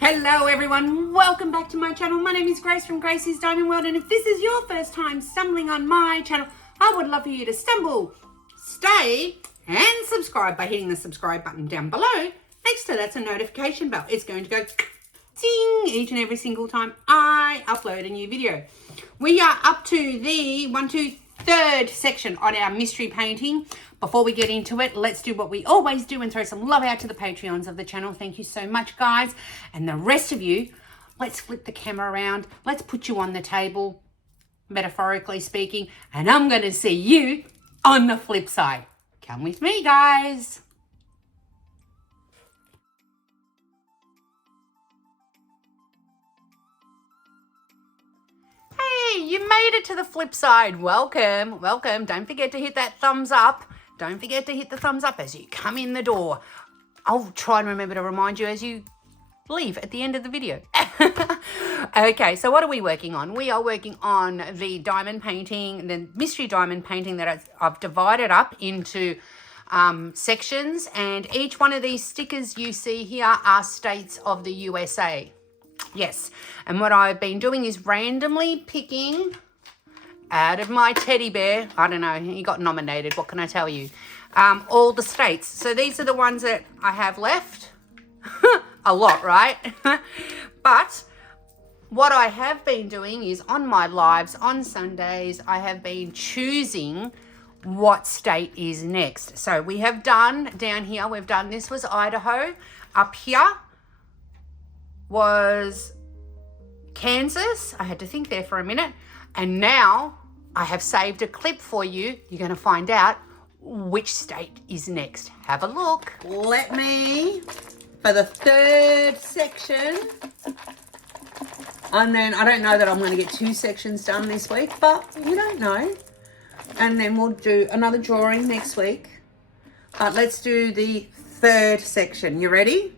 Hello everyone, welcome back to my channel. My name is Grace from Gracie's Diamond World, and if this is your first time stumbling on my channel, I would love for you to stumble, stay and subscribe by hitting the subscribe button down below. Next to that's a notification bell. It's going to go ding each and every single time I upload a new video. We are up to the third section on our mystery painting. Before we get into it, let's do what we always do and throw some love out to the Patreons of the channel. Thank you so much, guys. And the rest of you, let's flip the camera around. Let's put you on the table, metaphorically speaking, and I'm going to see you on the flip side. Come with me, guys. Hey, you made it to the flip side. Welcome, welcome. Don't forget to hit that thumbs up. Don't forget to hit the thumbs up as you come in the door. I'll try and remember to remind you as you leave at the end of the video. Okay, so what are we working on? We are working on the diamond painting, the mystery diamond painting that I've divided up into sections, and each one of these stickers you see here are states of the USA. Yes, and what I've been doing is randomly picking out of my teddy bear, I don't know, he got nominated, what can I tell you, all the states. So these are the ones that I have left. A lot, right? But what I have been doing is on my lives on Sundays, I have been choosing what state is next. So we have done down here, we've done, this was Idaho. Up here was Kansas. I had to think there for a minute. And now I have saved a clip for you. You're going to find out which state is next. Have a look. Let me, for the third section, and then I don't know that I'm going to get 2 sections done this week, but you don't know. And then we'll do another drawing next week. But let's do the third section. You ready?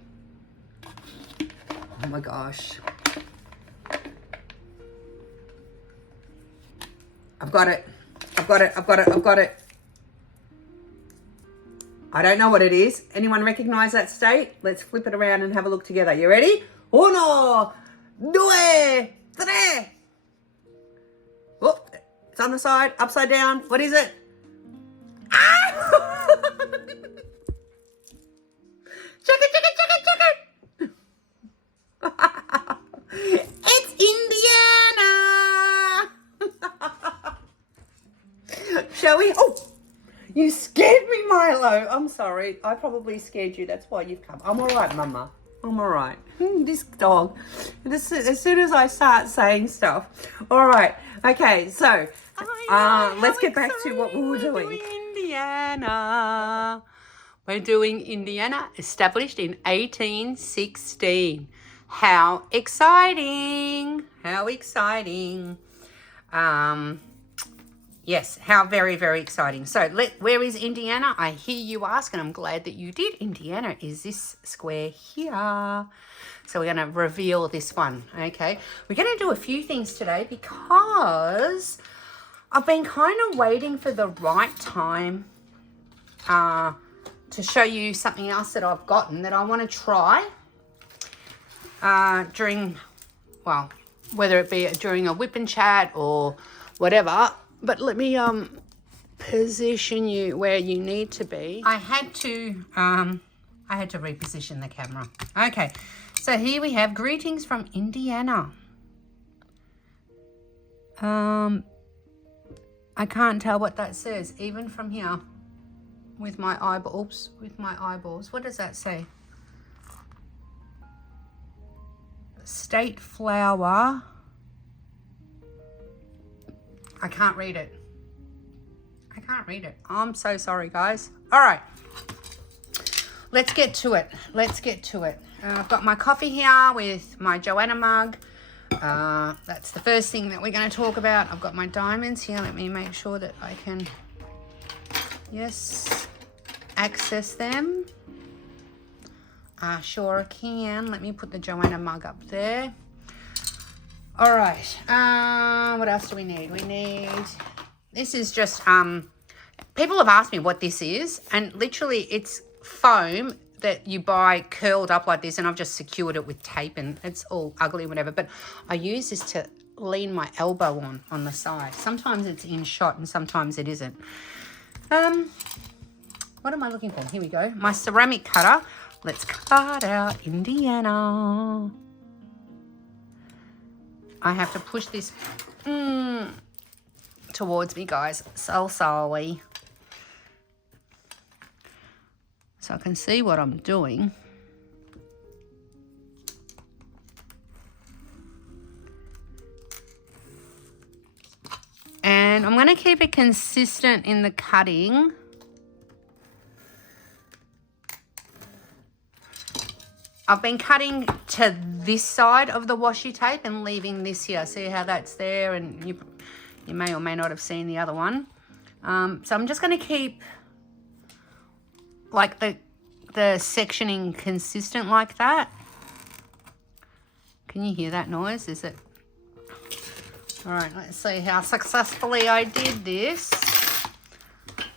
Oh my gosh. I've got it. I've got it. I've got it. I've got it. I don't know what it is. Anyone recognize that state? Let's flip it around and have a look together. You ready? Uno, due, tres. Oh, it's on the side, upside down. What is it? Ah! Check it, check it, check it, check it. It's Indiana. Shall we? Oh, you scared me, Milo. I'm sorry. I probably scared you. That's why you've come. I'm all right, Mama. I'm all right. This dog. As soon as I start saying stuff. All right. Okay, so let's get back to what we were doing. We're doing Indiana. We're doing Indiana, established in 1816. How exciting. How exciting. Yes, how very, very exciting. So where is Indiana? I hear you ask, and I'm glad that you did. Indiana is this square here. So we're going to reveal this one, okay? We're going to do a few things today because I've been kind of waiting for the right time to show you something else that I've gotten that I want to try during, well, whether it be during a whip and chat or whatever. But let me position you where you need to be. I had to reposition the camera. Okay, so here we have greetings from Indiana. I can't tell what that says, even from here, with my eyeballs. What does that say? State flower. I can't read it. I can't read it. I'm so sorry, guys. All right. Let's get to it. Let's get to it. I've got my coffee here with my Joanna mug. That's the first thing that we're going to talk about. I've got my diamonds here. Let me make sure that I can, yes, access them. Sure can. Let me put the Joanna mug up there. All right, what else do we need? We need, this is just, people have asked me what this is, and literally it's foam that you buy curled up like this, and I've just secured it with tape, and it's all ugly, whatever. But I use this to lean my elbow on the side. Sometimes it's in shot and sometimes it isn't. What am I looking for? Here we go. My ceramic cutter. Let's cut out Indiana. I have to push this towards me, guys, so slowly, so I can see what I'm doing. And I'm going to keep it consistent in the cutting. I've been cutting to this side of the washi tape and leaving this here. See how that's there? And you may or may not have seen the other one. So I'm just going to keep like the sectioning consistent like that. Can you hear that noise? Is it? All right, let's see how successfully I did this.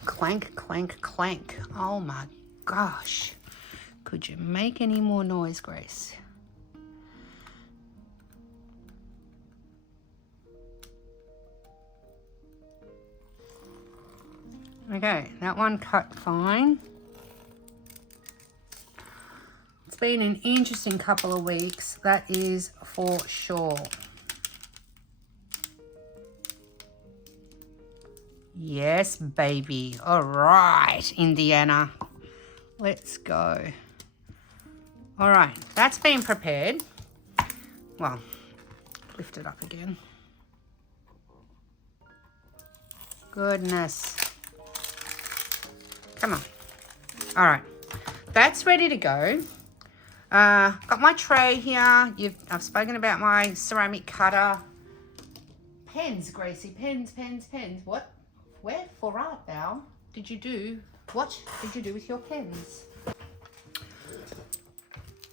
Clank, clank, clank. Oh my gosh. Could you make any more noise, Grace? Okay, that one cut fine. It's been an interesting couple of weeks, that is for sure. Yes, baby. All right, Indiana. Let's go. All right, that's been prepared. Well, lift it up again. Goodness. Come on. All right, that's ready to go. Got my tray here. I've spoken about my ceramic cutter. Pens, Gracie, pens, pens, pens. What? Where for art thou? Did you do? What did you do with your pens?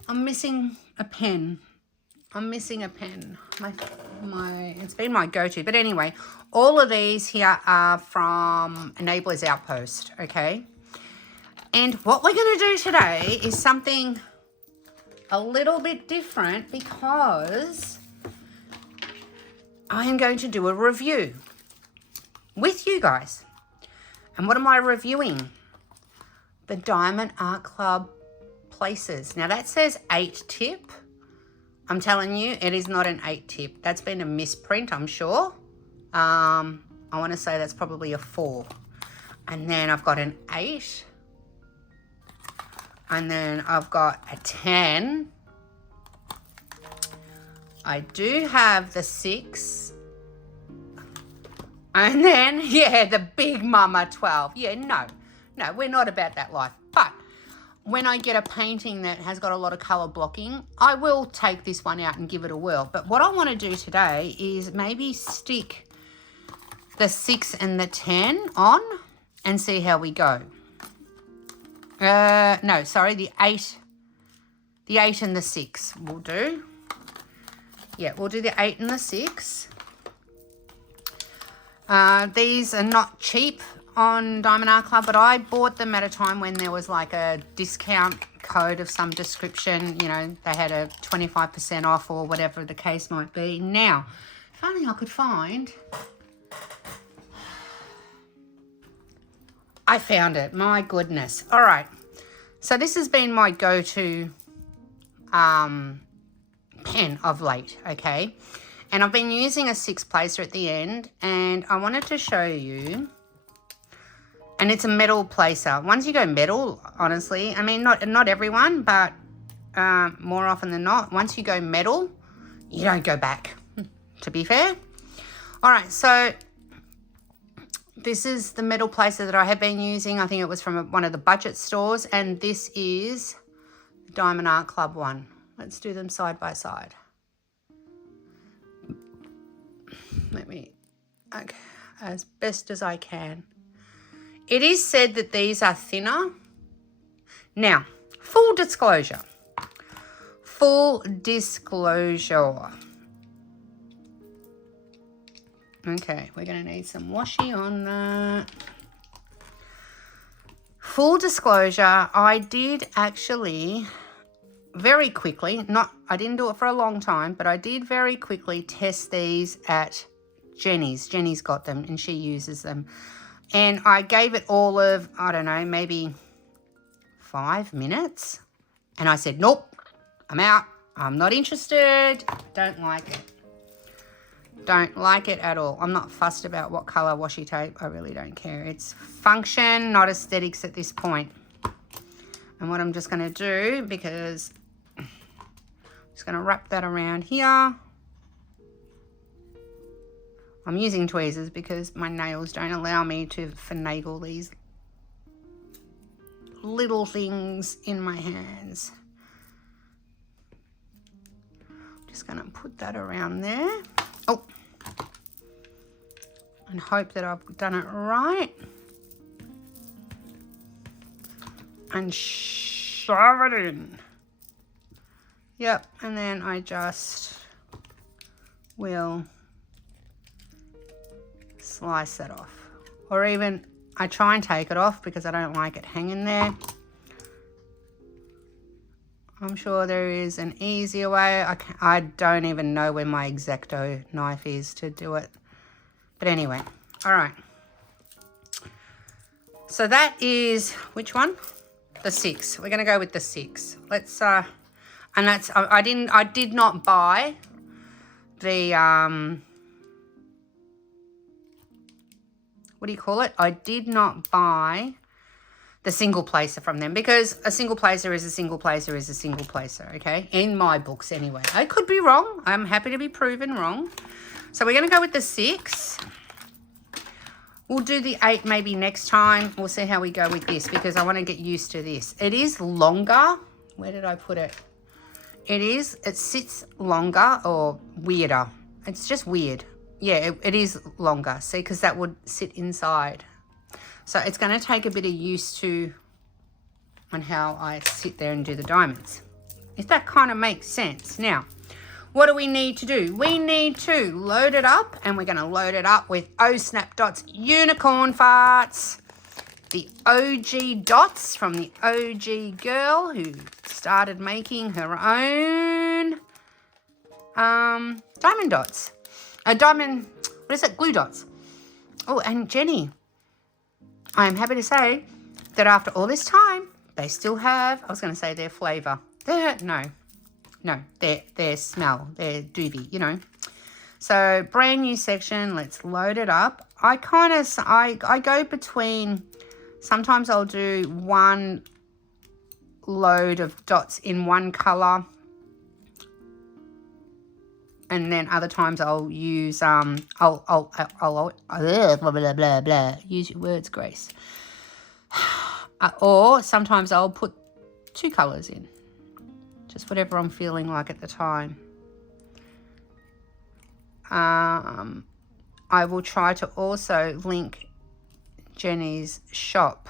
I'm missing a pen. I'm missing a pen. It's been my go-to. But anyway, all of these here are from Enablers Outpost, okay? And what we're going to do today is something a little bit different because I am going to do a review with you guys. And what am I reviewing? The Diamond Art Club Placers. Now that says 8 tip. I'm telling you, it is not an 8 tip. That's been a misprint, I'm sure. I want to say that's probably a 4. And then I've got an 8. And then I've got a 10. I do have the 6. And then, yeah, the big mama 12. Yeah, no, we're not about that life. But when I get a painting that has got a lot of colour blocking, I will take this one out and give it a whirl. But what I want to do today is maybe stick the 6 and the 10 on and see how we go. No, sorry, the 8 and the 6 will do. Yeah, we'll do the 8 and the 6. These are not cheap on Diamond Art Club, but I bought them at a time when there was like a discount code of some description. You know, they had a 25% off or whatever the case might be. Now, if only I could find... I found it. My goodness. All right. So this has been my go-to pen of late, okay? And I've been using a 6 placer at the end, and I wanted to show you, and it's a metal placer. Once you go metal, honestly, I mean, not everyone, but more often than not, once you go metal, you don't go back, to be fair. All right, so this is the metal placer that I have been using. I think it was from one of the budget stores, and this is the Diamond Art Club one. Let's do them side by side. Okay, as best as I can. It is said that these are thinner. Now, full disclosure. Okay, we're going to need some washi on that. full disclosure, I did actually very quickly, I didn't do it for a long time, but I did very quickly test these at Jenny's. Jenny's got them and she uses them. And I gave it all of, I don't know, maybe 5 minutes. And I said, nope, I'm out. I'm not interested. Don't like it. Don't like it at all. I'm not fussed about what colour washi tape. I really don't care. It's function, not aesthetics at this point. And what I'm just going to do, because I'm just going to wrap that around here. I'm using tweezers because my nails don't allow me to finagle these little things in my hands. Just going to put that around there. Oh, and hope that I've done it right. And shove it in. Yep, and then I just will slice that off. Or even, I try and take it off because I don't like it hanging there. I'm sure there is an easier way. I don't even know where my X-Acto knife is to do it. But anyway, all right. So that is, which one? The 6. We're going to go with the 6. Let's, and that's, I did not buy the, what do you call it? I did not buy the single placer from them because a single placer is a single placer is a single placer, okay? In my books anyway. I could be wrong. I'm happy to be proven wrong. So we're going to go with the 6. We'll do the 8 maybe next time. We'll see how we go with this because I want to get used to this. It is longer. Where did I put it? It sits longer or weirder. It's just weird. Yeah, it is longer. See, because that would sit inside. So it's going to take a bit of use to on how I sit there and do the diamonds. If that kind of makes sense. Now, what do we need to do? We need to load it up, and we're going to load it up with Oh Snap Dots Unicorn Farts. The OG dots from the OG girl who started making her own diamond dots. What is it? Glue dots. Oh, and Jenny, I am happy to say that after all this time, they still have, I was going to say their flavour. Their smell, their doobie, you know. So, brand new section. Let's load it up. I go between, sometimes I'll do one load of dots in one colour. And then other times I'll use, I'll blah, blah, blah, blah. Use your words, Grace. Or sometimes I'll put 2 colours in. Just whatever I'm feeling like at the time. I will try to also link Jenny's shop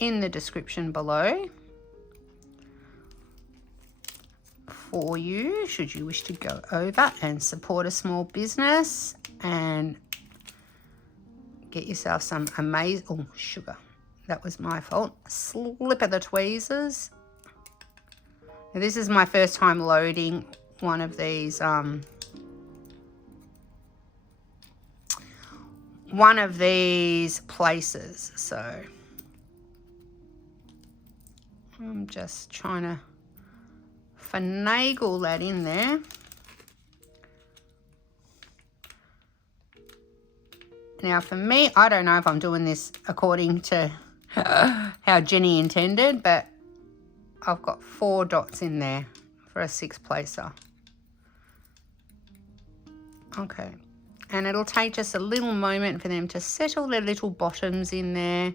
in the description below for you, should you wish to go over and support a small business and get yourself some amazing, oh, sugar, that was my fault, slip of the tweezers. Now, this is my first time loading one of these places, so I'm just trying to finagle that in there. Now for me, I don't know if I'm doing this according to how Jenny intended, but I've got 4 dots in there for a 6 placer. Okay, and it'll take just a little moment for them to settle their little bottoms in there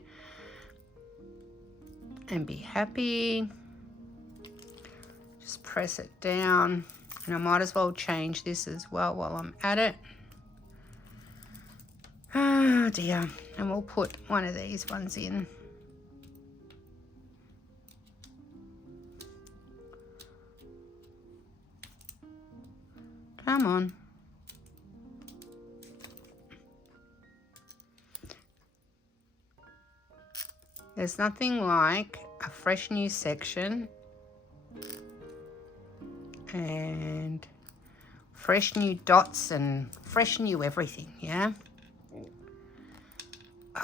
and be happy. Just press it down, and I might as well change this as well while I'm at it. Oh dear, and we'll put one of these ones in. Come on. There's nothing like a fresh new section and fresh new dots and fresh new everything, yeah?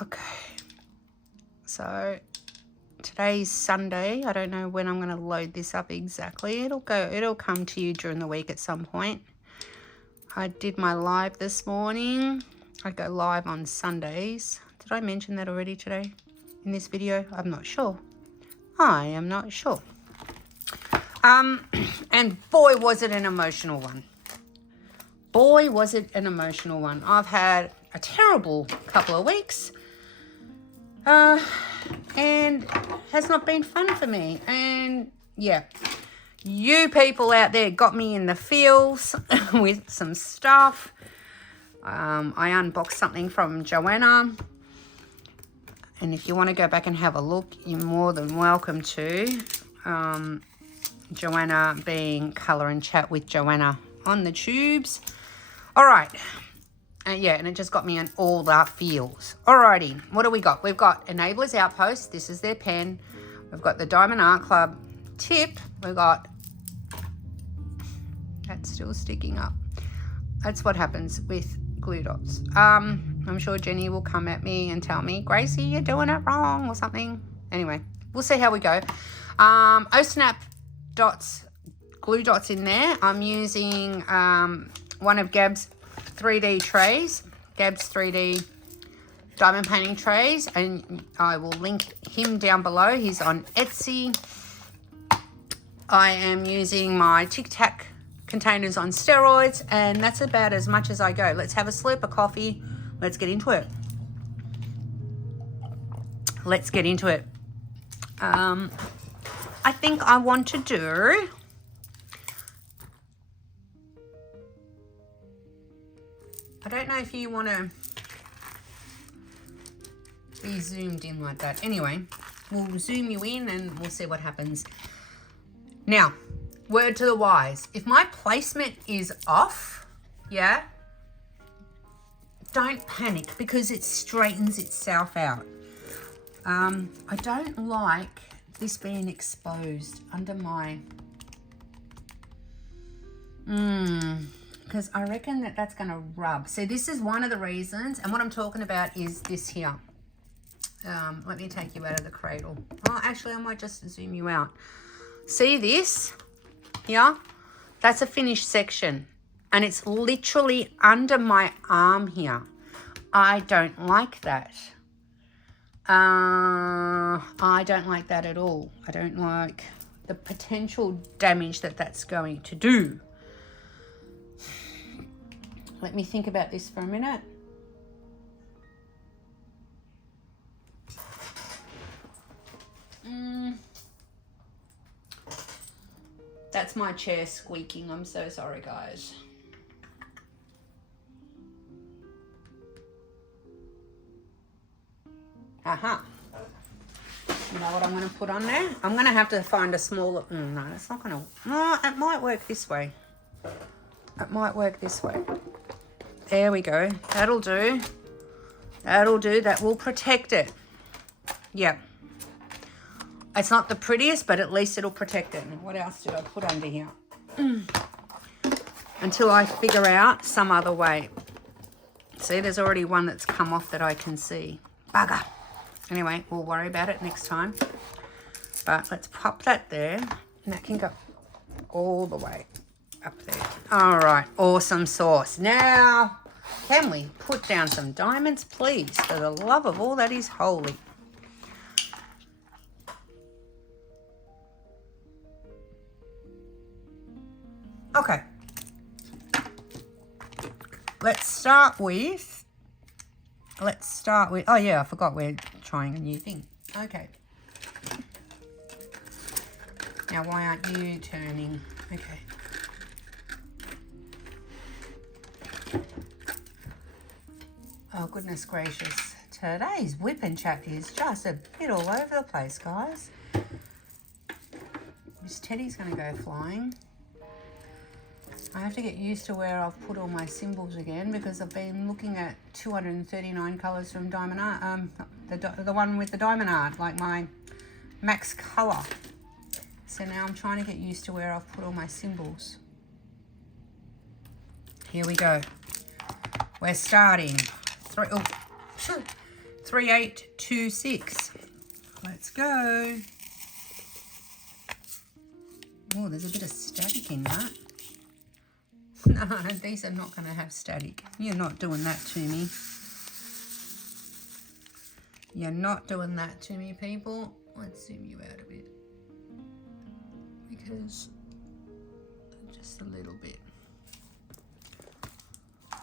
Okay. So today's Sunday. I don't know when I'm going to load this up exactly. It'll come to you during the week at some point. I did my live this morning. I go live on Sundays. Did I mention that already today in this video? I'm not sure. I am not sure. And boy, was it an emotional one. Boy, was it an emotional one. I've had a terrible couple of weeks. And has not been fun for me. And yeah, you people out there got me in the feels with some stuff. I unboxed something from Joanna. And if you want to go back and have a look, you're more than welcome to. Joanna being Colour and Chat with Joanna on the tubes. All right. Yeah, and it just got me in all the feels. Alrighty, what do we got? We've got Enablers Outpost. This is their pen. We've got the Diamond Art Club tip. We've got... That's still sticking up. That's what happens with glue dots. I'm sure Jenny will come at me and tell me, Gracie, you're doing it wrong or something. Anyway, we'll see how we go. O-Snap dots, glue dots in there. I'm using one of Gab's 3D trays, Gab's 3D diamond painting trays, and I will link him down below. He's on Etsy. I am using my Tic Tac containers on steroids, and that's about as much as I go. Let's have a slurp of coffee. Let's get into it. Let's get into it. I think I want to do... I don't know if you want to be zoomed in like that. Anyway, we'll zoom you in and we'll see what happens. Now, word to the wise. If my placement is off, yeah, don't panic because it straightens itself out. I don't like this being exposed under my... because I reckon that that's going to rub. So this is one of the reasons, and what I'm talking about is this here. Let me take you out of the cradle. Oh, actually, I might just zoom you out. See this? Yeah? That's a finished section, and it's literally under my arm here. I don't like that. I don't like that at all. I don't like the potential damage that that's going to do. Let me think about this for a minute. That's my chair squeaking. I'm so sorry, guys. Aha. You know what I'm going to put on there? I'm going to have to find a smaller... no, it's not going to... No, it might work this way. It might work this way. There we go. That'll do. That'll do. That will protect it. Yeah. It's not the prettiest, but at least it'll protect it. And what else did I put under here? Until I figure out some other way. See, there's already one that's come off that I can see. Bugger. Anyway, we'll worry about it next time. But let's pop that there. And that can go all the way up there. All right, awesome sauce. Now, can we put down some diamonds, please, for the love of all that is holy? Okay. Let's start with, oh yeah, I forgot we're trying a new thing. Okay. Now, why aren't you turning? Okay. Oh, goodness gracious. Today's whip and chat is just a bit all over the place, guys. This Teddy's going to go flying. I have to get used to where I've put all my symbols again because I've been looking at 239 colours from Diamond Art. the one with the diamond art, like my Max Color. So now I'm trying to get used to where I've put all my symbols. Here we go. We're starting 3826. Let's go. Oh, there's a bit of static in that. No, these are not going to have static. You're not doing that to me. You're not doing that to me, people. Let's zoom you out a bit. Because just a little bit.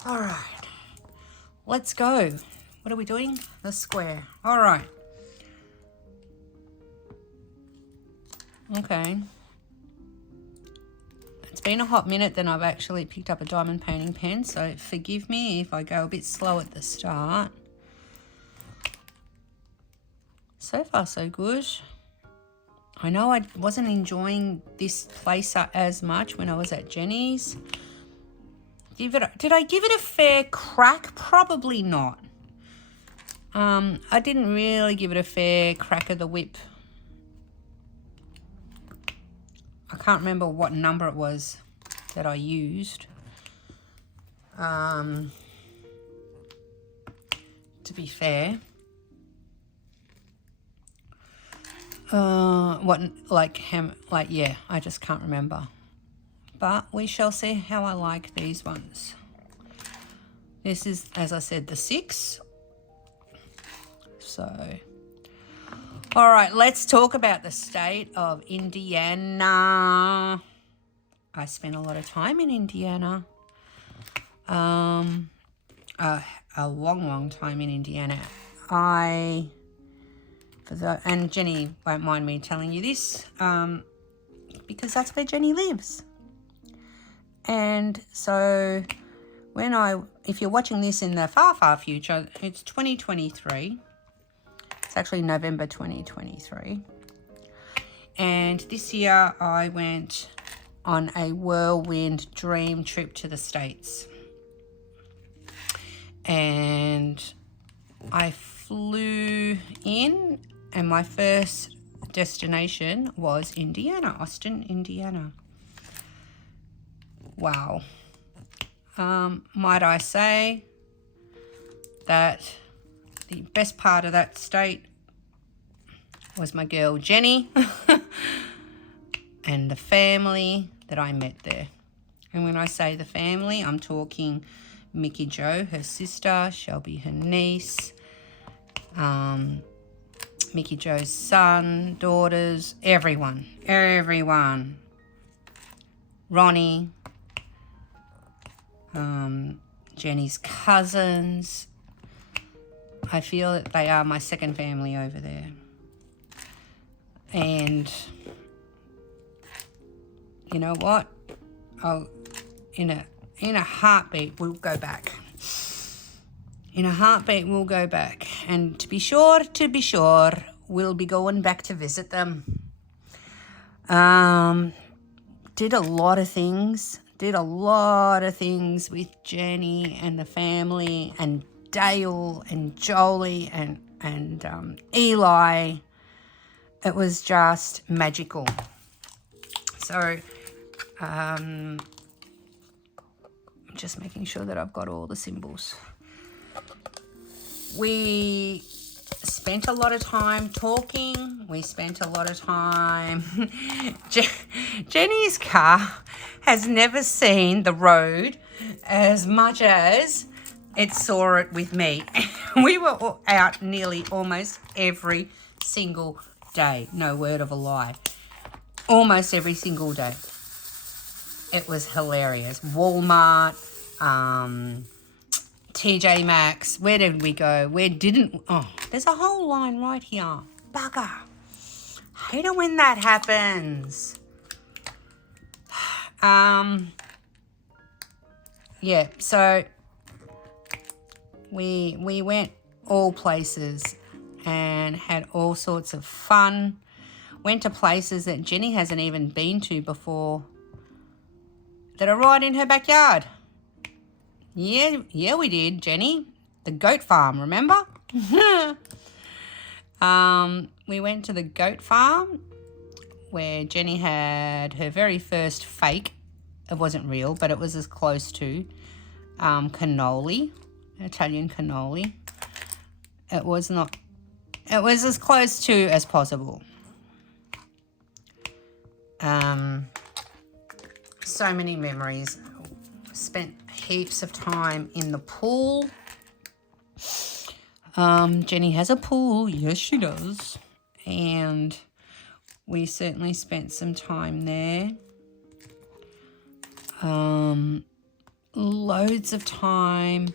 All right. Let's go. What are we doing? The square. All right. Okay. It's been a hot minute then I've actually picked up a diamond painting pen, so forgive me if I go a bit slow at the start. So far so good. I know I wasn't enjoying this placer as much when I was at Jenny's. Did I give it a fair crack? Probably not. I didn't really give it a fair crack of the whip. I can't remember what number it was that I used. To be fair. Yeah, I just can't remember. But we shall see how I like these ones. This is, as I said, the 6. So... all right, let's talk about the state of Indiana. I spent a lot of time in Indiana. A long time in Indiana. And Jenny won't mind me telling you this, because that's where Jenny lives. And so if you're watching this in the far, far future, it's 2023. It's actually November 2023. And this year I went on a whirlwind dream trip to the States. And I flew in, and my first destination was Indiana, Austin, Indiana. Wow. Might I say that the best part of that state was my girl Jenny and the family that I met there. And when I say the family, I'm talking Mickey Jo, her sister, Shelby, her niece, Mickey Jo's son, daughters, everyone. Ronnie, Jenny's cousins. I feel that they are my second family over there. And you know what? In a heartbeat, we'll go back. In a heartbeat, we'll go back. And to be sure, we'll be going back to visit them. Did a lot of things with Jenny and the family, and Dale and Jolie and Eli. It was just magical. So, I'm just making sure that I've got all the symbols. We spent a lot of time talking. We spent a lot of time. Jenny's car has never seen the road as much as it saw it with me. We were out nearly almost every single day. No word of a lie. Almost every single day. It was hilarious. Walmart, TJ Maxx. Where did we go? There's a whole line right here. Bugger. Hate it when that happens. Yeah, so we went all places and had all sorts of fun. Went to places that Jenny hasn't even been to before, that are right in her backyard. Yeah, we did, Jenny. The goat farm, remember? We went to the goat farm where Jenny had her very first fake. It wasn't real, but it was as close to cannoli, Italian cannoli. It was not. It was as close to as possible. So many memories. Spent heaps of time in the pool. Jenny has a pool. Yes, she does. And we certainly spent some time there. Loads of time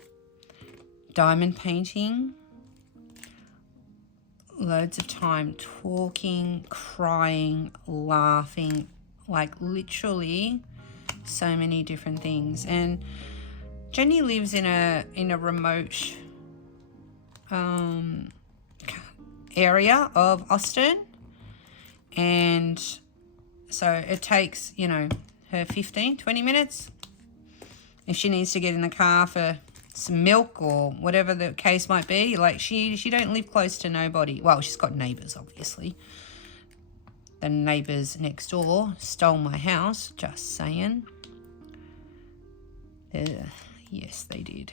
diamond painting. Loads of time talking, crying, laughing, like literally so many different things. And Jenny lives in a remote area of Austin, and so it takes, you know, her 15-20 minutes if she needs to get in the car for some milk or whatever the case might be. Like she don't live close to nobody. Well, she's got neighbours, obviously. The neighbours next door stole my house, just saying. Yes, they did.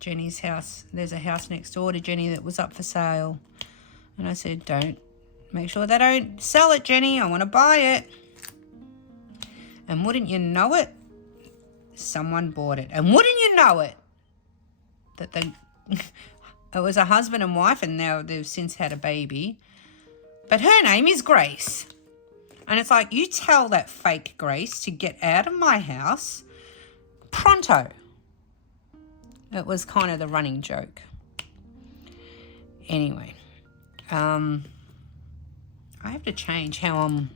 Jenny's house, there's a house next door to Jenny that was up for sale. And I said, make sure they don't sell it, Jenny. I want to buy it. And wouldn't you know it, someone bought it. And wouldn't you know it, that it was a husband and wife, and now they've since had a baby. But her name is Grace. And it's like, you tell that fake Grace to get out of my house pronto. It was kind of the running joke. Anyway, I have to change how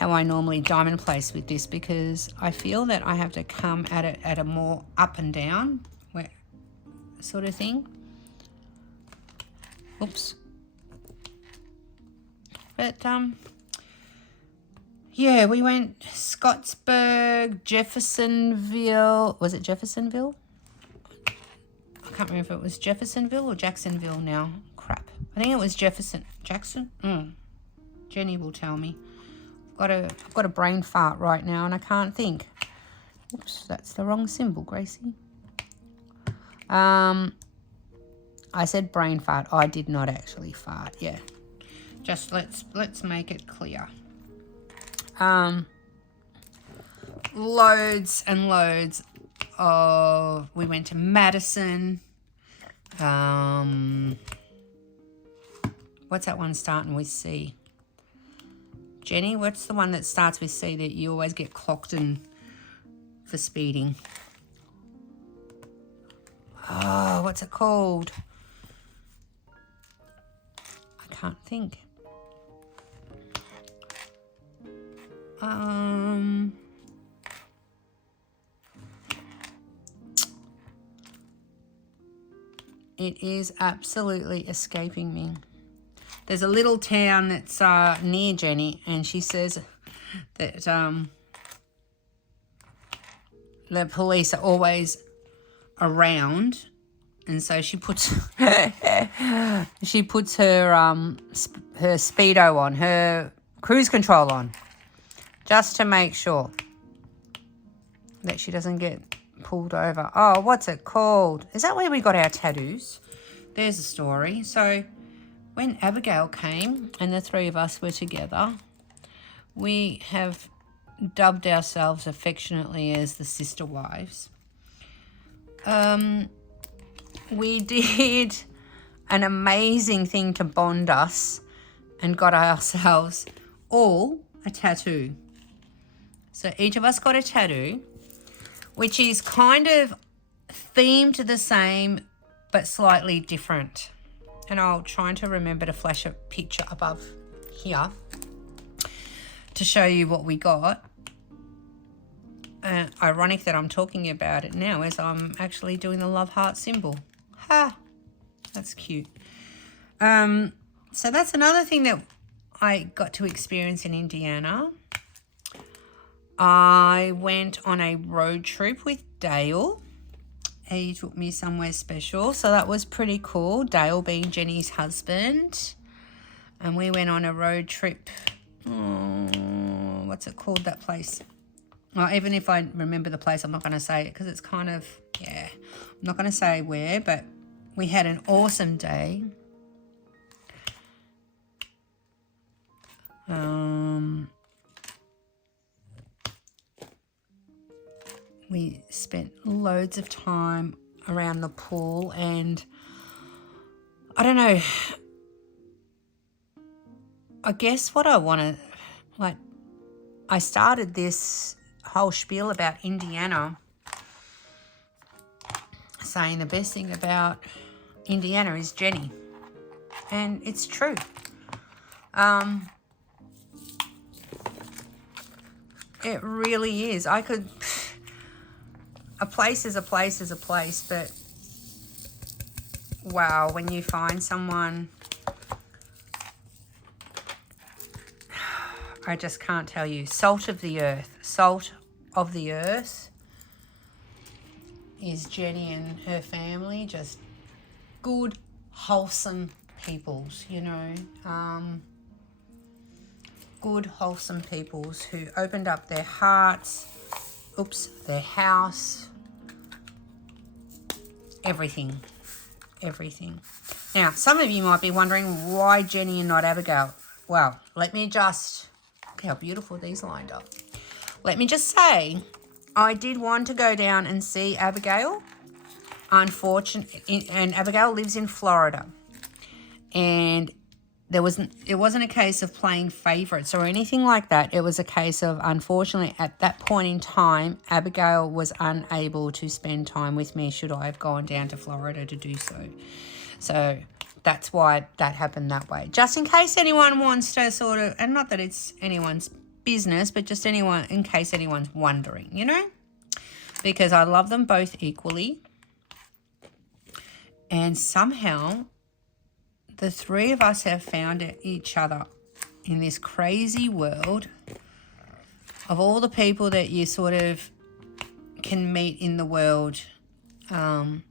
I normally diamond place with this, because I feel that I have to come at it at a more up and down sort of thing. Oops. But yeah, we went Scottsburg, Jeffersonville. Was it Jeffersonville? I can't remember if it was Jeffersonville or Jacksonville now. Crap. I think it was Jackson. Jenny will tell me. I've got a brain fart right now and I can't think. Oops, that's the wrong symbol, Gracie. I said brain fart. I did not actually fart. Yeah. Just let's make it clear. Loads and loads of, we went to Madison. What's that one starting with C? Jenny, what's the one that starts with C that you always get clocked in for speeding? Oh, what's it called? I can't think. It is absolutely escaping me. There's a little town that's near Jenny, and she says that the police are always around, and so she puts her speedo on, her cruise control on, just to make sure that she doesn't get pulled over. Oh, what's it called? Is that where we got our tattoos? There's a story. So when Abigail came and the three of us were together, we have dubbed ourselves affectionately as the sister wives. We did an amazing thing to bond us and got ourselves all a tattoo. So each of us got a tattoo, which is kind of themed the same but slightly different. And I'll try to remember to flash a picture above here to show you what we got. Ironic that I'm talking about it now as I'm actually doing the love heart symbol. Ha! That's cute. So that's another thing that I got to experience in Indiana. I went on a road trip with Dale he took me somewhere special. So that was pretty cool. Dale being Jenny's husband. And we went on a road trip. What's it called, that place? Well, even if I remember the place, I'm not going to say it because it's kind of, yeah. I'm not going to say where, but we had an awesome day. We spent loads of time around the pool, and I don't know, I guess what I want to, like, I started this whole spiel about Indiana saying the best thing about Indiana is Jenny, and it's true. It really is. I could, a place is a place is a place, but wow, when you find someone, I just can't tell you. Salt of the earth. Salt of the earth is Jenny and her family. Just good, wholesome peoples, you know. Good, wholesome peoples who opened up their hearts, their house, everything. Everything. Now, some of you might be wondering why Jenny and not Abigail. Well, let me just, look how beautiful these lined up. Let me just say, I did want to go down and see Abigail. Unfortunately, and Abigail lives in Florida. And it wasn't a case of playing favourites or anything like that. It was a case of, unfortunately, at that point in time, Abigail was unable to spend time with me should I have gone down to Florida to do so. So that's why that happened that way. Just in case anyone wants to sort of, and not that it's anyone's business, but just anyone, in case anyone's wondering, you know, because I love them both equally. And somehow the three of us have found each other in this crazy world of all the people that you sort of can meet in the world. The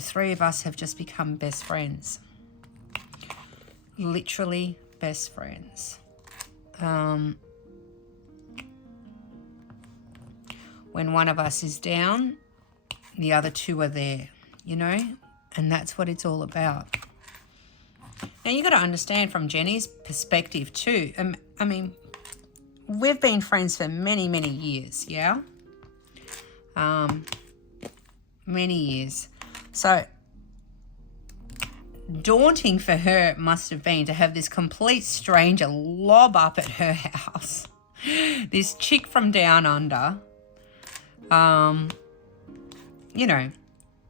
three of us have just become best friends. Literally best friends. When one of us is down, the other two are there, you know, and that's what it's all about. Now, you got to understand from Jenny's perspective too. I mean, we've been friends for many, many years, yeah? Many years. So, daunting for her it must have been to have this complete stranger lob up at her house. This chick from down under. You know,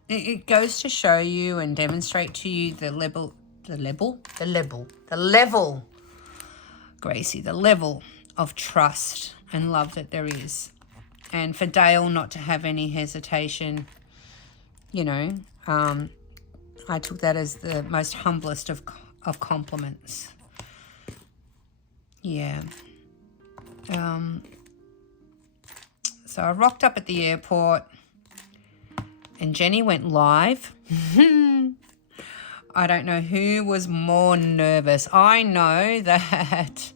it goes to show you and demonstrate to you the level, Gracie, the level of trust and love that there is. And for Dale not to have any hesitation, you know, I took that as the most humblest of compliments. Yeah. So I rocked up at the airport and Jenny went live. I don't know who was more nervous. I know that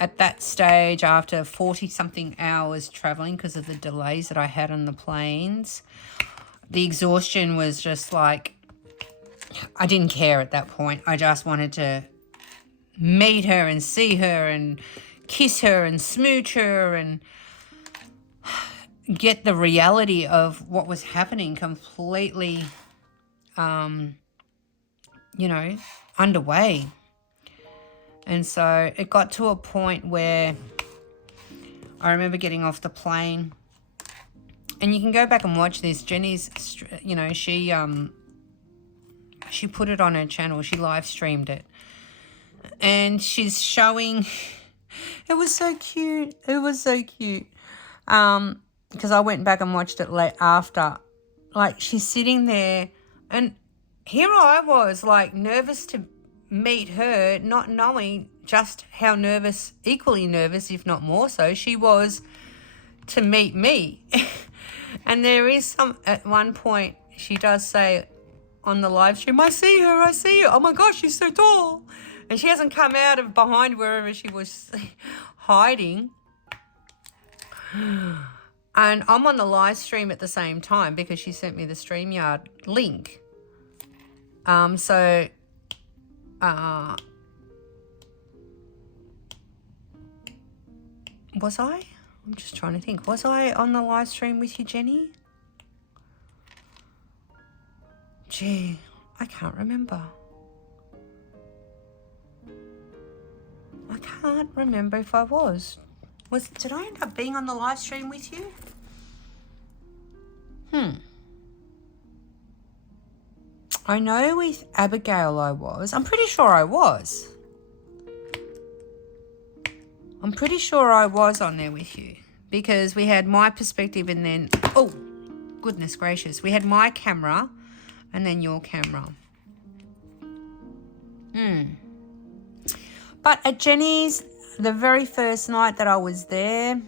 at that stage, after 40-something hours traveling because of the delays that I had on the planes, the exhaustion was just like, I didn't care at that point. I just wanted to meet her and see her and kiss her and smooch her and get the reality of what was happening completely, you know, underway. And so it got to a point where I remember getting off the plane, and you can go back and watch this. Jenny's, you know, she put it on her channel. She live streamed it, and she's showing. It was so cute. It was so cute. Because I went back and watched it late after. Like, she's sitting there, and here I was, like, nervous to meet her, not knowing just how nervous, equally nervous, if not more so, she was to meet me. And there is some, at one point, she does say on the live stream, I see her, I see her. Oh my gosh, she's so tall. And she hasn't come out of behind wherever she was hiding. And I'm on the live stream at the same time because she sent me the StreamYard link. Was I? I'm just trying to think. Was I on the live stream with you, Jenny? Gee, I can't remember. I can't remember if I was. Did I end up being on the live stream with you? I know with Abigail I was. I'm pretty sure I was. I'm pretty sure I was on there with you because we had my perspective and then, oh, goodness gracious. We had my camera and then your camera. But at Jenny's, the very first night that I was there,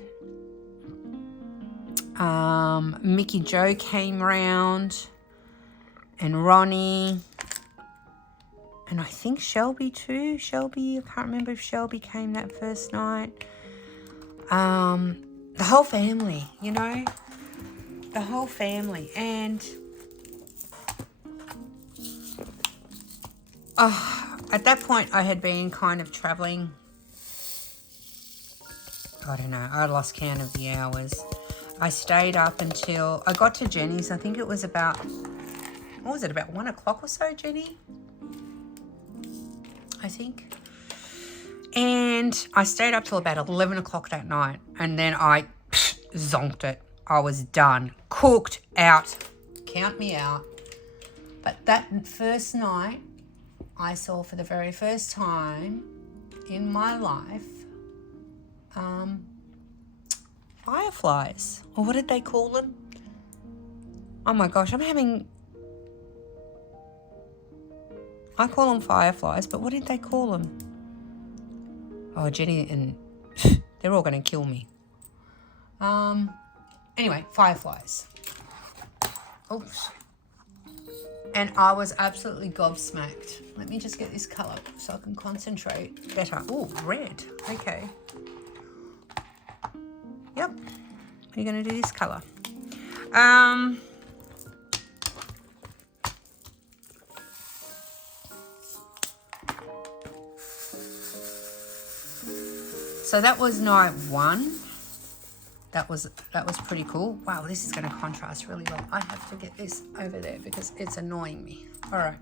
Mickey Joe came round and Ronnie and I think Shelby too. Shelby, I can't remember if Shelby came that first night. The whole family, you know, the whole family. And at that point I had been kind of traveling. I don't know, I lost count of the hours. I stayed up until I got to Jenny's. I think it was about, what was it, about 1 o'clock or so, Jenny? I think. And I stayed up till about 11 o'clock that night. And then I zonked it. I was done. Cooked out. Count me out. But that first night, I saw for the very first time in my life, fireflies. Or what did they call them? Oh my gosh, I call them fireflies, but what did they call them? Oh, Jenny and they're all going to kill me. Anyway, fireflies. Oops. And I was absolutely gobsmacked. Let me just get this colour so I can concentrate better. Oh, red. Okay. Yep. We're going to do this colour. So that was night 1. That was pretty cool. Wow, this is going to contrast really well. I have to get this over there because it's annoying me. All right.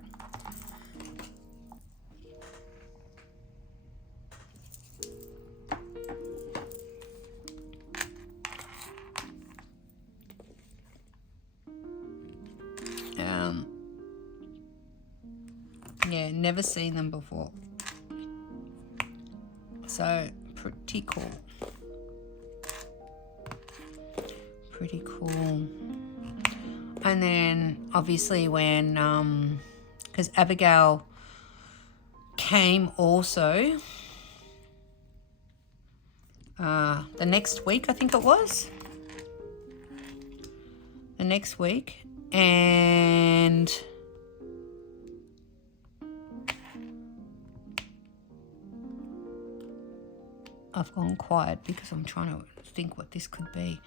Yeah, never seen them before. So pretty cool. Pretty cool. And then obviously when because Abigail came also the next week, I think it was. The next week. And I've gone quiet because I'm trying to think what this could be.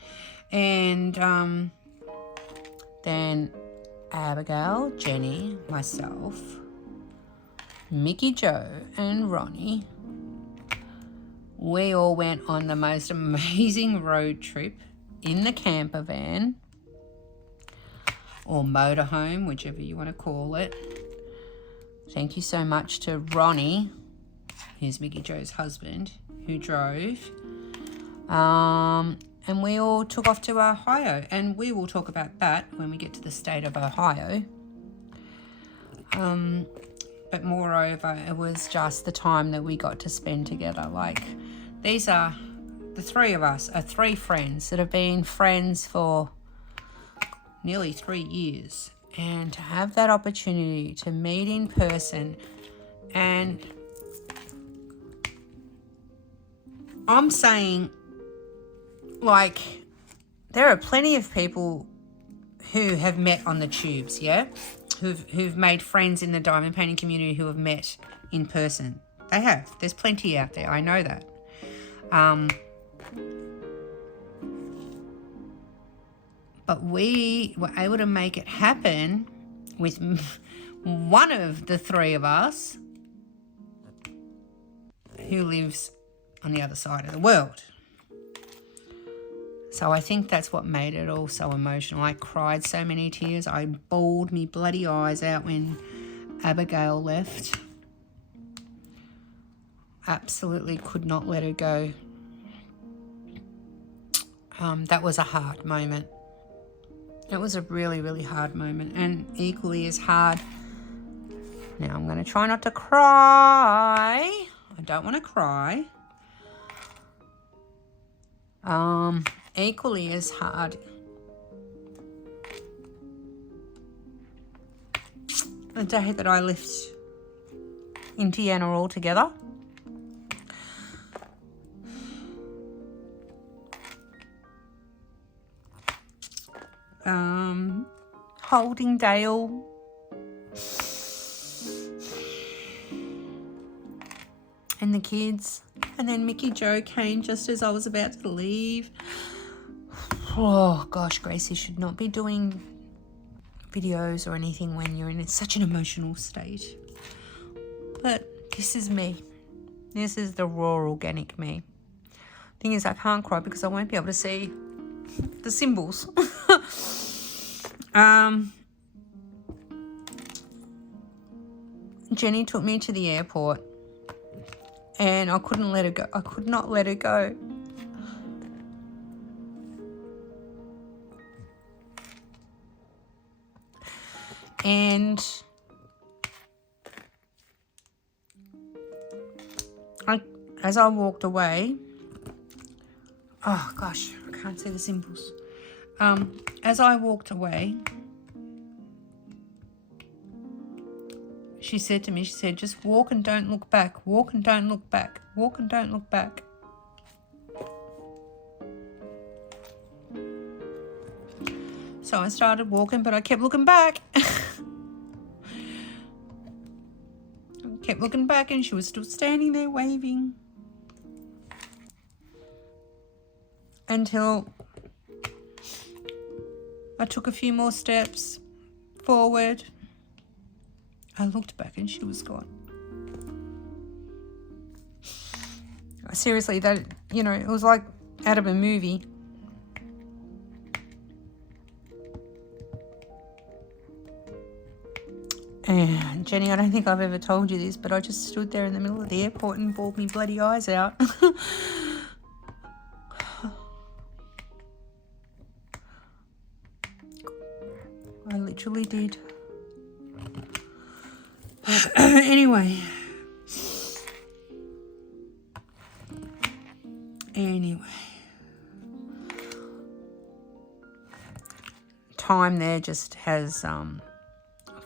And then Abigail, Jenny, myself, Mickey Joe and Ronnie, we all went on the most amazing road trip in the camper van or motorhome, whichever you want to call it. Thank you so much to Ronnie, who's Mickey Joe's husband, who drove. And we all took off to Ohio, and we will talk about that when we get to the state of Ohio. But moreover, it was just the time that we got to spend together. Like, these are, the three of us are 3 friends that have been friends for nearly 3 years. And to have that opportunity to meet in person, and I'm saying, like, there are plenty of people who have met on the tubes, yeah? Who've made friends in the diamond painting community who have met in person. They have. There's plenty out there. I know that. But we were able to make it happen with one of the three of us who lives on the other side of the world. So I think that's what made it all so emotional. I cried so many tears. I bawled me bloody eyes out when Abigail left. Absolutely could not let her go. That was a hard moment. It was a really, really hard moment, and equally as hard. Now I'm going to try not to cry. I don't want to cry. Equally as hard, the day that I left Indiana altogether. Holding Dale. And the kids. And then Mickey Joe came just as I was about to leave. Oh gosh, Gracie should not be doing videos or anything when you're in such an emotional state. But this is me. This is the raw organic me. Thing is, I can't cry because I won't be able to see the symbols. Jenny took me to the airport and I couldn't let her go. I could not let her go. And as I walked away, oh gosh, I can't see the symbols. As I walked away, she said to me, she said, just walk and don't look back, walk and don't look back, walk and don't look back. So I started walking, but I kept looking back. Kept looking back and she was still standing there waving. Until I took a few more steps forward. I looked back and she was gone. Seriously, that, you know, it was like out of a movie. And Jenny, I don't think I've ever told you this, but I just stood there in the middle of the airport and bawled me bloody eyes out. I literally did. Anyway. Time there just has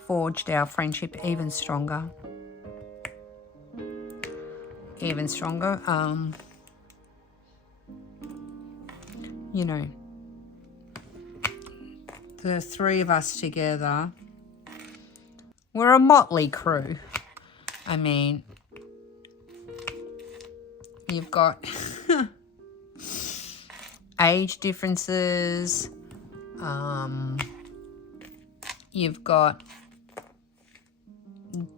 forged our friendship even stronger. Even stronger. You know, the three of us together, we're a motley crew. I mean, you've got age differences, you've got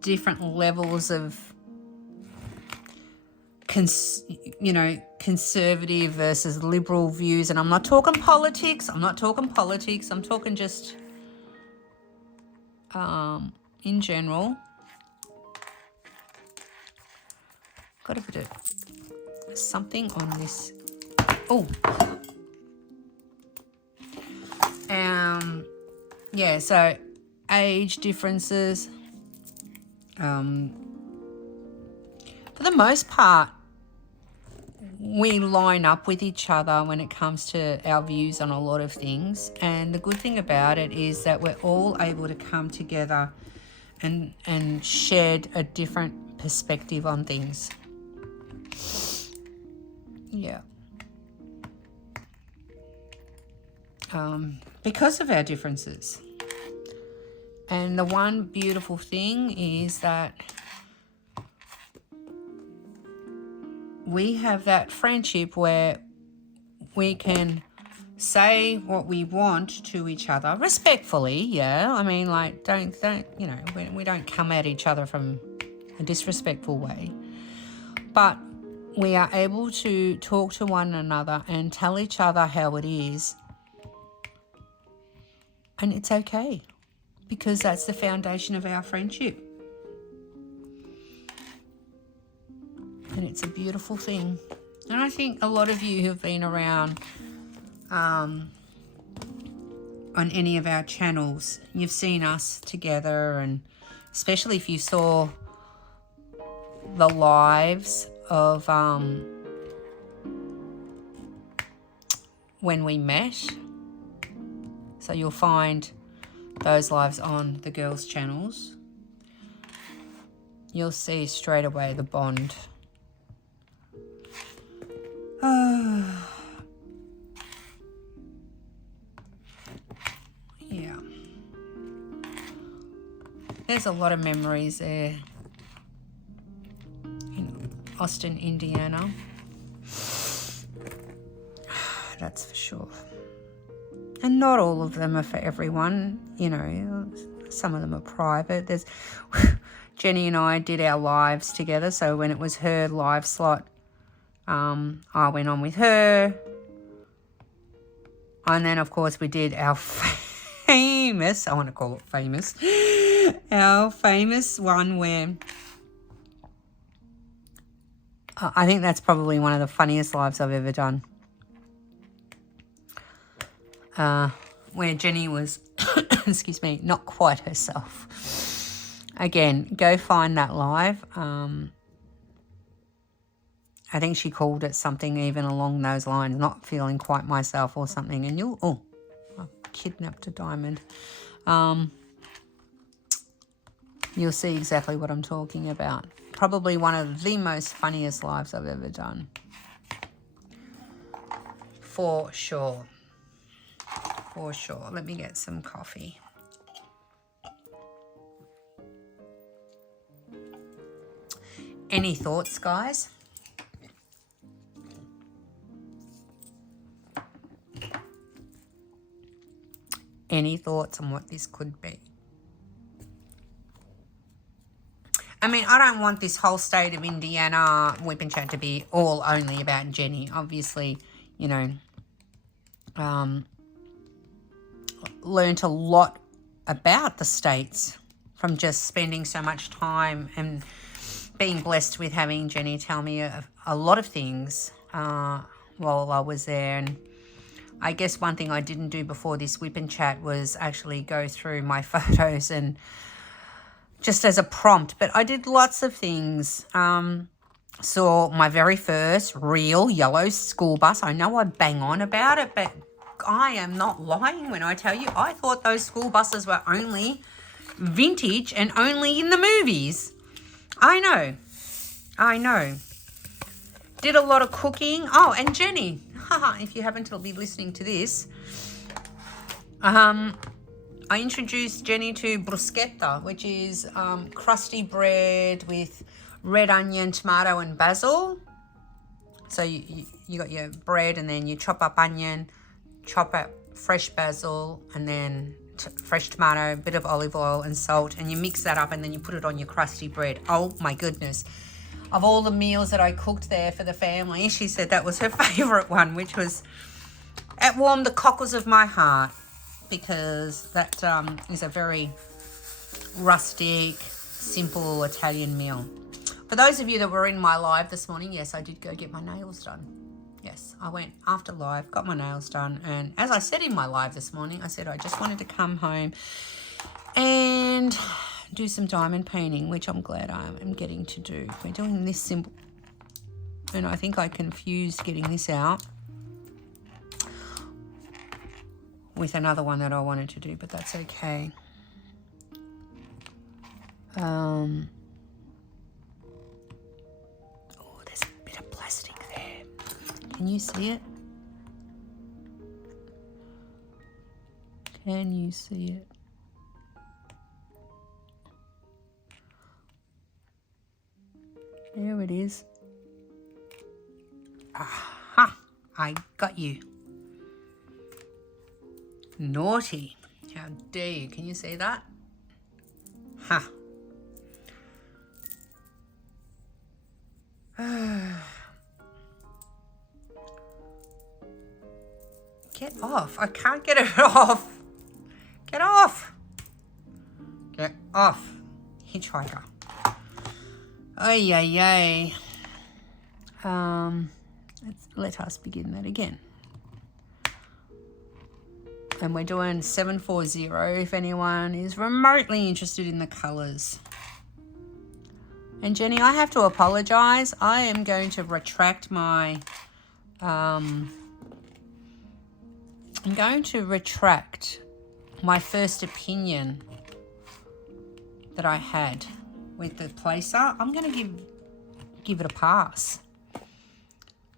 different levels of conservative versus liberal views, and I'm not talking politics. I'm talking just in general. Got a bit of something on this. Oh. Yeah, so age differences. For the most part, we line up with each other when it comes to our views on a lot of things. And the good thing about it is that we're all able to come together and shed a different perspective on things. Yeah. because of our differences. And the one beautiful thing is that we have that friendship where we can say what we want to each other respectfully. Yeah, I mean, like, don't you know, we don't come at each other from a disrespectful way, but we are able to talk to one another and tell each other how it is, and it's okay, because that's the foundation of our friendship, and it's a beautiful thing. And I think a lot of you who've been around on any of our channels, you've seen us together, and especially if you saw the lives of when we met. So you'll find those lives on the girls' channels. You'll see straight away the bond. Yeah. There's a lot of memories there in Austin, Indiana. That's for sure. And not all of them are for everyone, you know. Some of them are private. There's Jenny and I did our lives together, so when it was her live slot, I went on with her. And then, of course, we did our famous, I want to call it famous, our famous one where I think that's probably one of the funniest lives I've ever done. Where Jenny was, excuse me, not quite herself. Again, go find that live. I think she called it something even along those lines, not feeling quite myself or something. And you'll, oh, I kidnapped a diamond. You'll see exactly what I'm talking about. Probably one of the most funniest lives I've ever done. For sure. For sure. Let me get some coffee. Any thoughts, guys? Any thoughts on what this could be? I mean, I don't want this whole state of Indiana Whip and Chat to be all only about Jenny. Obviously, you know, learned a lot about the States from just spending so much time and being blessed with having Jenny tell me a lot of things while I was there. And I guess one thing I didn't do before this Whip and Chat was actually go through my photos and just as a prompt, but I did lots of things. Saw my very first real yellow school bus. I know I bang on about it, but I am not lying when I tell you I thought those school buses were only vintage and only in the movies. I know. Did a lot of cooking. Oh, and Jenny, if you happen to be listening to this, I introduced Jenny to bruschetta, which is crusty bread with red onion, tomato and basil. So you got your bread, and then you chop up onion, chop up fresh basil, and then fresh tomato, a bit of olive oil and salt, and you mix that up, and then you put it on your crusty bread. Oh my goodness. Of all the meals that I cooked there for the family, she said that was her favourite one, which was, it warmed the cockles of my heart, because that is a very rustic, simple Italian meal. For those of you that were in my live this morning, yes, I did go get my nails done. Yes, I went after live, got my nails done. And as I said in my live this morning, I said I just wanted to come home and do some diamond painting, which I'm glad I am getting to do. We're doing this simple, and I think I confused getting this out with another one that I wanted to do, but that's okay. Oh, there's a bit of plastic there. Can you see it? Can you see it? There it is. Aha! I got you. Naughty. How dare you? Can you see that? Ha! Get off. I can't get it off. Get off. Get off. Hitchhiker. Ay, ay, ay. Let us begin that again. And we're doing 740 if anyone is remotely interested in the colours. And Jenny, I have to apologise. I am going to retract my... I'm going to retract my first opinion that I had with the placer. I'm going to give it a pass.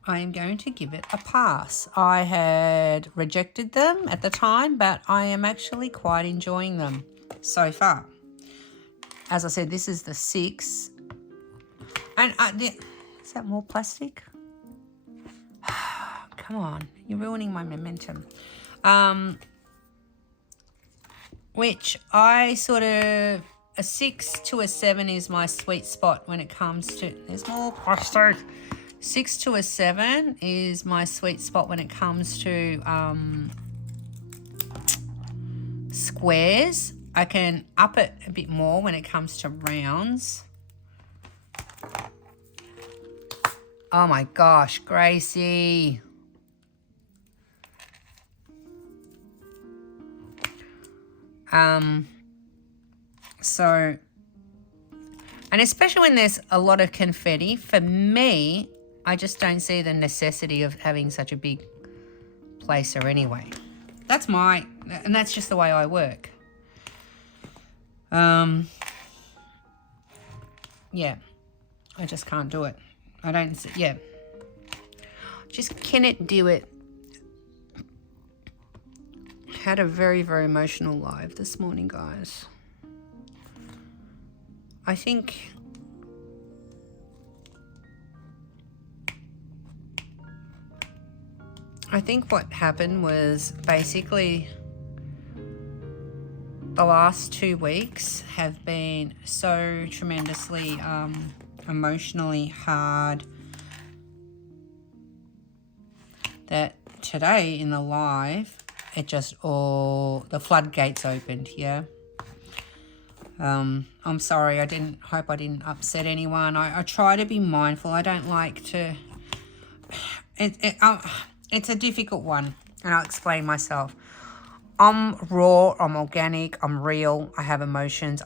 I am going to give it a pass. I had rejected them at the time, but I am actually quite enjoying them so far. As I said, this is the 6. And is that more plastic? Come on, you're ruining my momentum. Which I sort of... A 6 to a 7 is my sweet spot when it comes to... There's more plastic. 6 to a 7 is my sweet spot when it comes to squares. I can up it a bit more when it comes to rounds. Oh my gosh, Gracie. So, and especially when there's a lot of confetti, for me, I just don't see the necessity of having such a big placer anyway. That's and that's just the way I work. Yeah, I just can't do it. I don't, yeah. Just cannot do it. Had a very, very emotional live this morning, guys. I think what happened was basically the last 2 weeks have been so tremendously emotionally hard that today in the live, it just the floodgates opened, yeah. I'm sorry, hope I didn't upset anyone. I try to be mindful. I don't like to, it's a difficult one, and I'll explain myself. I'm raw, I'm organic, I'm real, I have emotions.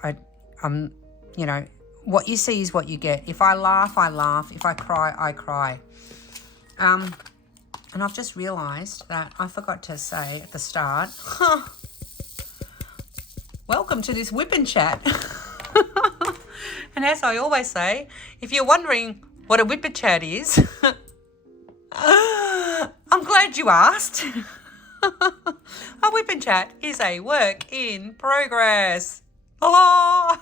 I'm, you know, what you see is what you get. If I laugh, I laugh. If I cry, I cry. And I've just realised that I forgot to say at the start, welcome to this whip and chat. And as I always say, if you're wondering what a whip and chat is, I'm glad you asked. A whip and chat is a work in progress. Hello.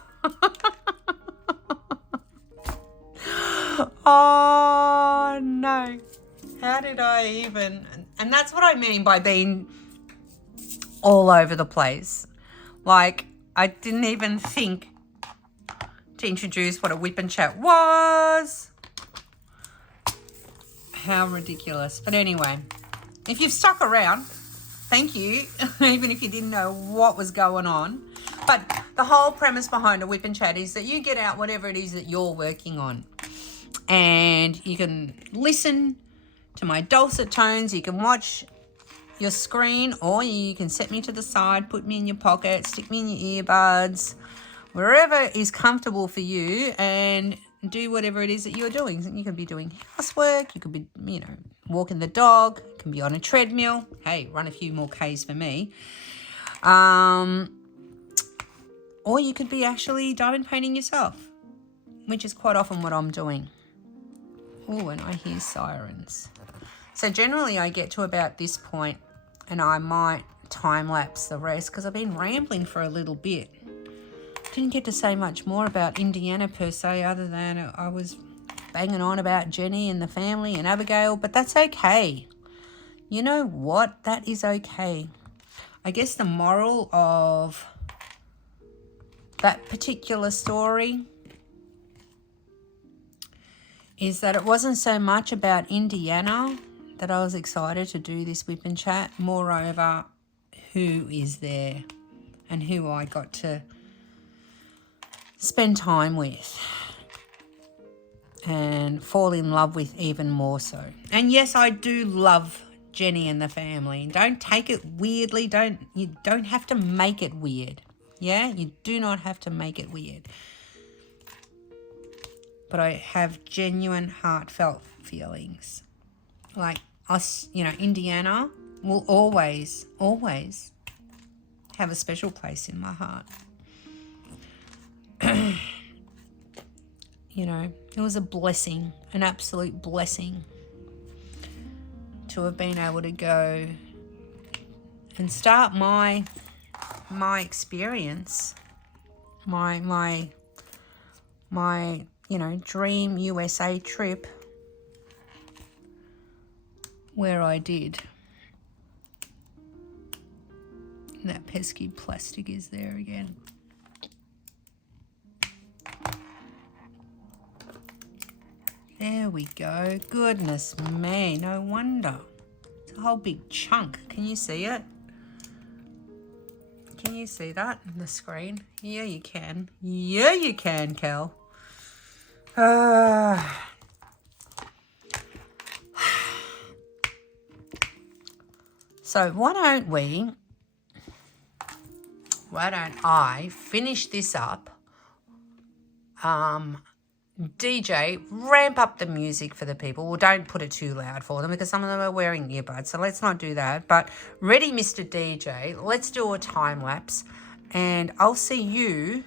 Oh no. How did I even... And that's what I mean by being all over the place. Like, I didn't even think to introduce what a whip and chat was. How ridiculous. But anyway, if you've stuck around, thank you, even if you didn't know what was going on. But the whole premise behind a whip and chat is that you get out whatever it is that you're working on. And you can listen to my dulcet tones. You can watch your screen, or you can set me to the side, put me in your pocket, stick me in your earbuds, wherever is comfortable for you, and do whatever it is that you're doing. You can be doing housework, you could be, you know, walking the dog, you can be on a treadmill. Hey, run a few more Ks for me. Or you could be actually diamond painting yourself, which is quite often what I'm doing. Oh, and I hear sirens. So generally I get to about this point and I might time-lapse the rest because I've been rambling for a little bit. Didn't get to say much more about Indiana per se, other than I was banging on about Jenny and the family and Abigail, but that's okay. You know what? That is okay. I guess the moral of that particular story is that it wasn't so much about Indiana that I was excited to do this whip and chat. Moreover, who is there and who I got to spend time with and fall in love with even more so. And yes, I do love Jenny and the family. Don't take it weirdly. You don't have to make it weird. Yeah, you do not have to make it weird. But I have genuine, heartfelt feelings. Like us, you know, Indiana will always, always have a special place in my heart. You know, it was a blessing, an absolute blessing to have been able to go and start my experience, my you know, dream USA trip where I did. And that pesky plastic is there again. There we go. Goodness me, no wonder. It's a whole big chunk. Can you see it? Can you see that on the screen? Yeah, you can. Yeah, you can, Cal. So why don't I finish this up? DJ, ramp up the music for the people. Well, don't put it too loud for them because some of them are wearing earbuds, so let's not do that. But ready, Mr. DJ, let's do a time lapse, and I'll see you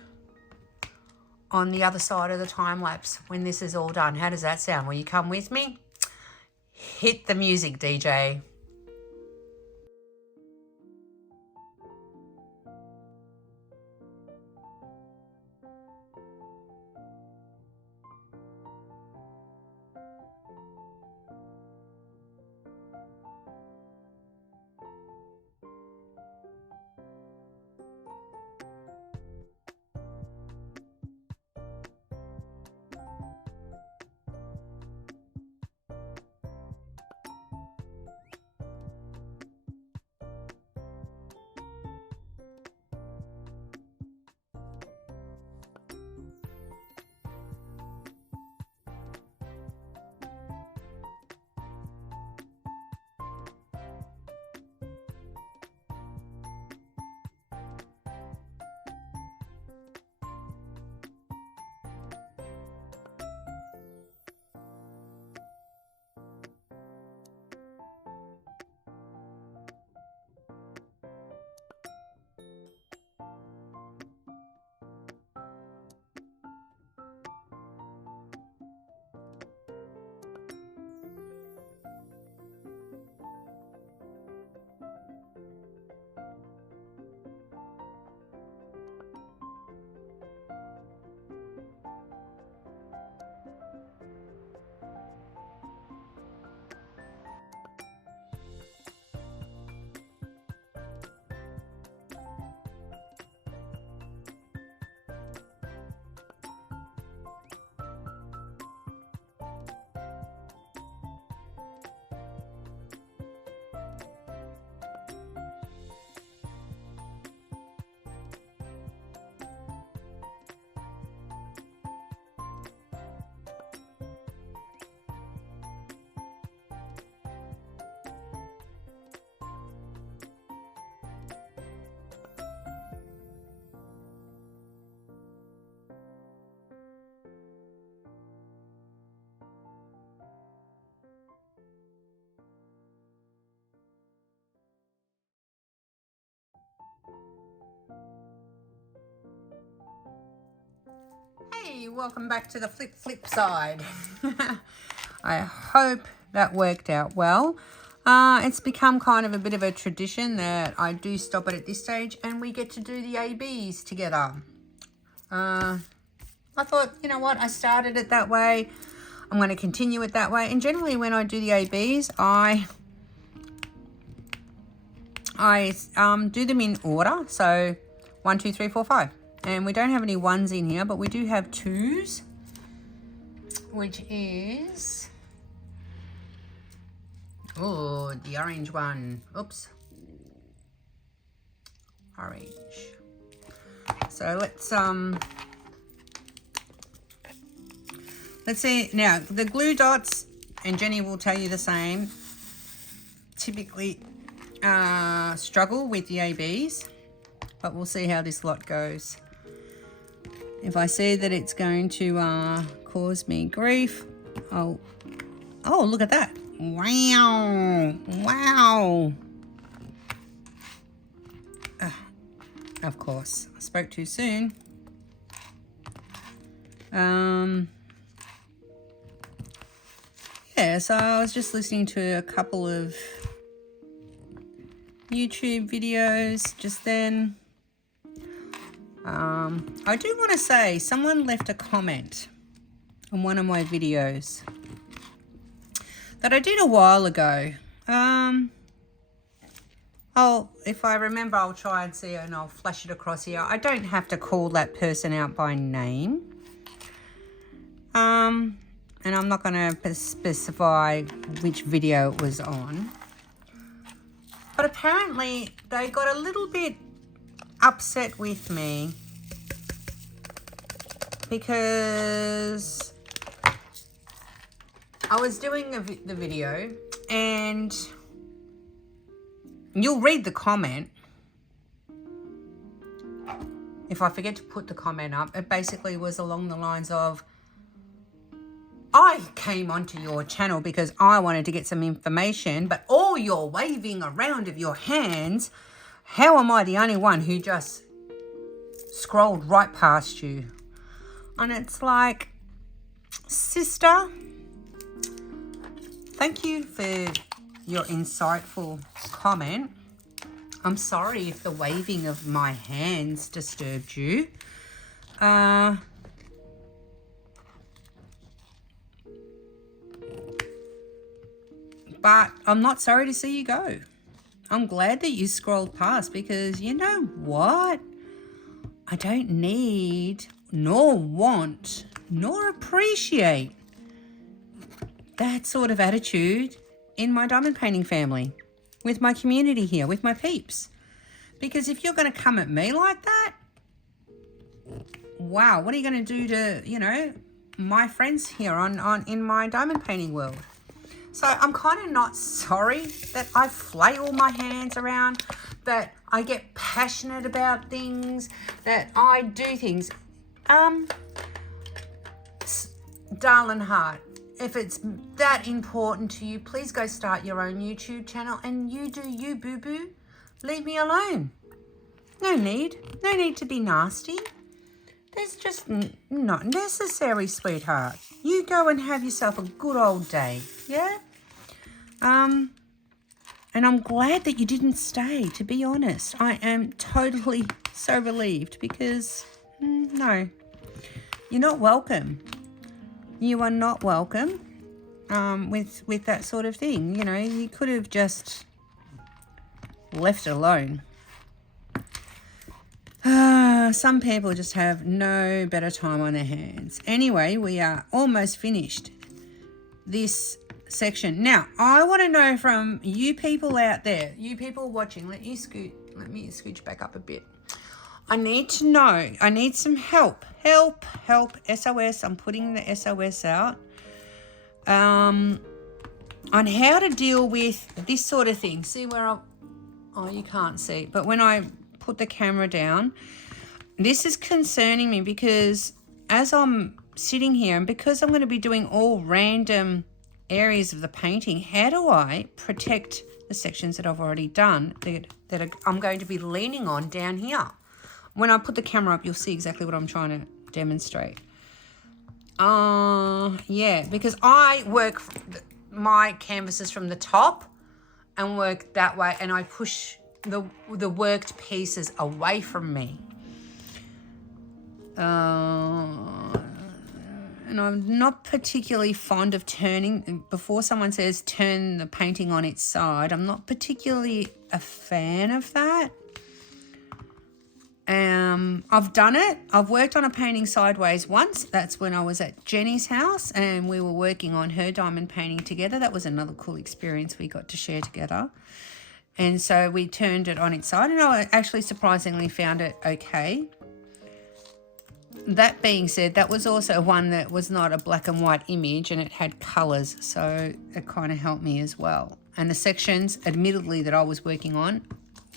on the other side of the time lapse when this is all done. How does that sound? Will you come with me? Hit the music, DJ. Hey, welcome back to the flip side. I hope that worked out well. It's become kind of a bit of a tradition that I do stop it at this stage and we get to do the ABs together. I thought, you know what, I started it that way. I'm going to continue it that way. And generally when I do the ABs, I do them in order. So 1, 2, 3, 4, 5. And we don't have any 1s in here, but we do have 2s, which is... oh, the orange one. Oops. Orange. So let's see. Now, the glue dots, and Jenny will tell you the same, typically struggle with the ABs, but we'll see how this lot goes. If I see that it's going to cause me grief, oh, look at that. Wow. Wow. Of course, I spoke too soon. Yeah, so I was just listening to a couple of YouTube videos just then. I do want to say someone left a comment on one of my videos that I did a while ago. If I remember, I'll try and see it and I'll flash it across here. I don't have to call that person out by name. And I'm not going to specify which video it was on. But apparently they got a little bit upset with me because I was doing the video, and you'll read the comment. If I forget to put the comment up, it basically was along the lines of, I came onto your channel because I wanted to get some information, but all your waving around of your hands, how am I the only one who just scrolled right past you? And it's like, sister, thank you for your insightful comment. I'm sorry if the waving of my hands disturbed you. But I'm not sorry to see you go. I'm glad that you scrolled past, because you know what? I don't need, nor want, nor appreciate that sort of attitude in my diamond painting family, with my community here, with my peeps. Because if you're going to come at me like that, wow, what are you going to do to, you know, my friends here in my diamond painting world? So I'm kind of not sorry that I flail my hands around, that I get passionate about things, that I do things. Darling heart, if it's that important to you, please go start your own YouTube channel and you do you, boo-boo. Leave me alone. No need to be nasty. That's just not necessary, sweetheart. You go and have yourself a good old day, yeah? And I'm glad that you didn't stay, to be honest. I am totally so relieved, because, no, you're not welcome. You are not welcome with that sort of thing. You know, you could have just left it alone. Some people just have no better time on their hands. Anyway, we are almost finished this section. Now, I want to know from you people out there, you people watching, let me scooch back up a bit. I need to know, I need some help, SOS, I'm putting the SOS out, on how to deal with this sort of thing. See where you can't see, but when I put the camera down, this is concerning me, because as I'm sitting here, and because I'm going to be doing all random areas of the painting, how do I protect the sections that I've already done that I'm going to be leaning on down here? When I put the camera up, you'll see exactly what I'm trying to demonstrate. Yeah, because I work my canvases from the top, and work that way, and I push the worked pieces away from me. And I'm not particularly fond of turning, before someone says turn the painting on its side, I'm not particularly a fan of that. I've done it. I've worked on a painting sideways once. That's when I was at Jenny's house and we were working on her diamond painting together. That was another cool experience we got to share together. And so we turned it on its side, and I actually surprisingly found it okay. That being said, that was also one that was not a black and white image, and it had colours, so it kind of helped me as well. And the sections, admittedly, that I was working on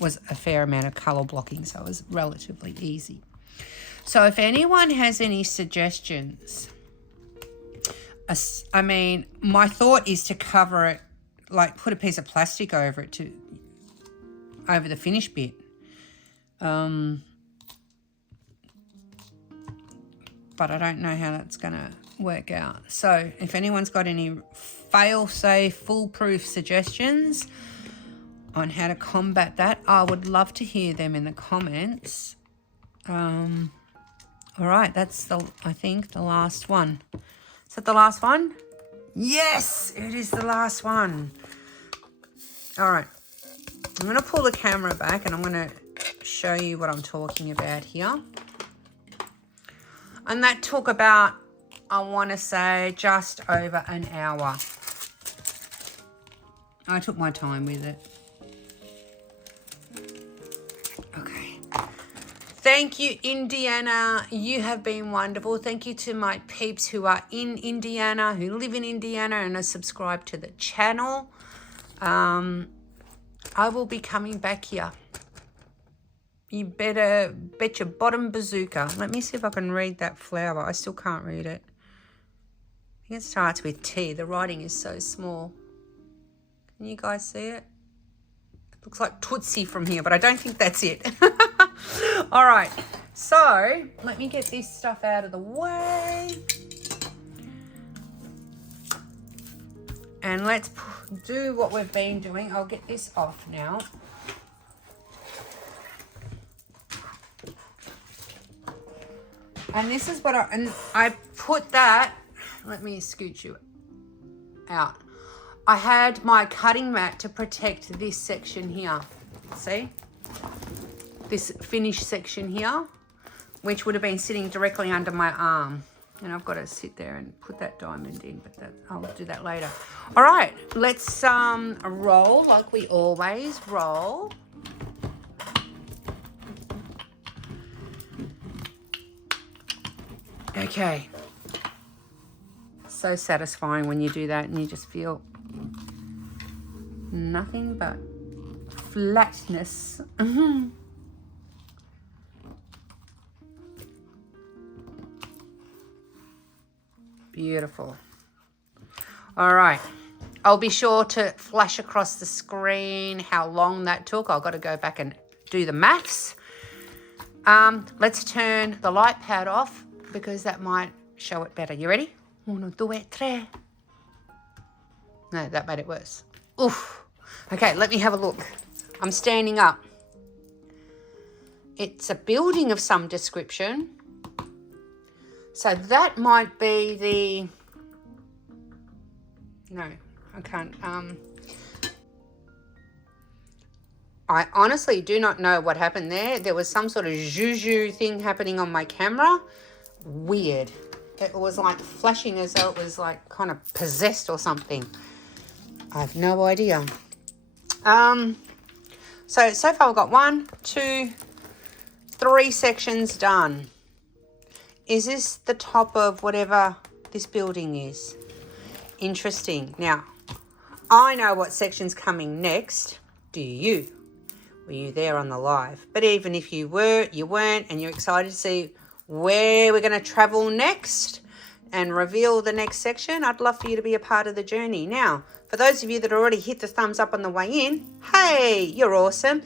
was a fair amount of colour blocking, so it was relatively easy. So if anyone has any suggestions, I mean, my thought is to cover it, like put a piece of plastic over it over the finished bit. But I don't know how that's going to work out. So if anyone's got any fail-safe, foolproof suggestions on how to combat that, I would love to hear them in the comments. All right, that's I think the last one. Is that the last one? Yes, it is the last one. All right, I'm going to pull the camera back and I'm going to show you what I'm talking about here. And that took about, I want to say, just over an hour. I took my time with it. Okay. Thank you, Indiana. You have been wonderful. Thank you to my peeps who are in Indiana, who live in Indiana and are subscribed to the channel. I will be coming back here. You better bet your bottom bazooka. Let me see if I can read that flower. I still can't read it. I think it starts with T. The writing is so small. Can you guys see it? It looks like Tootsie from here, but I don't think that's it. All right. So let me get this stuff out of the way. And let's do what we've been doing. I'll get this off now. And this is what I put that, let me scoot you out. I had my cutting mat to protect this section here. See? This finished section here, which would have been sitting directly under my arm. And I've got to sit there and put that diamond in, but I'll do that later. All right, let's roll like we always roll. Okay, so satisfying when you do that and you just feel nothing but flatness. Beautiful. All right, I'll be sure to flash across the screen how long that took. I've got to go back and do the maths. Let's turn the light pad off, because that might show it better. You ready? 1, 2, 3. No, that made it worse. Oof. Okay, let me have a look. I'm standing up. It's a building of some description. So that might be the... No, I can't. I honestly do not know what happened there. There was some sort of juju thing happening on my camera. Weird. It was like flashing as though it was like kind of possessed or something. I have no idea. So far we've got 1, 2, 3 sections done. Is this the top of whatever this building is? Interesting. Now, I know what section's coming next. Do you? Were you there on the live? But even if you were, you weren't, and you're excited to see where we're going to travel next and reveal the next section, I'd love for you to be a part of the journey. Now, for those of you that already hit the thumbs up on the way in, hey, you're awesome.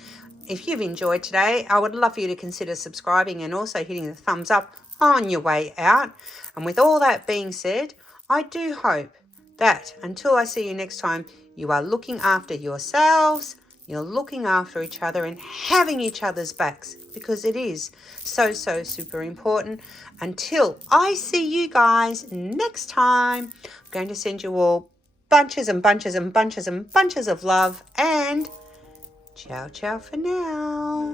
If you've enjoyed today, I would love for you to consider subscribing and also hitting the thumbs up on your way out. And with all that being said, I do hope that until I see you next time, you are looking after yourselves, you're looking after each other and having each other's backs, because it is so super important. Until I see you guys next time, I'm going to send you all bunches and bunches and bunches and bunches of love, and ciao for now.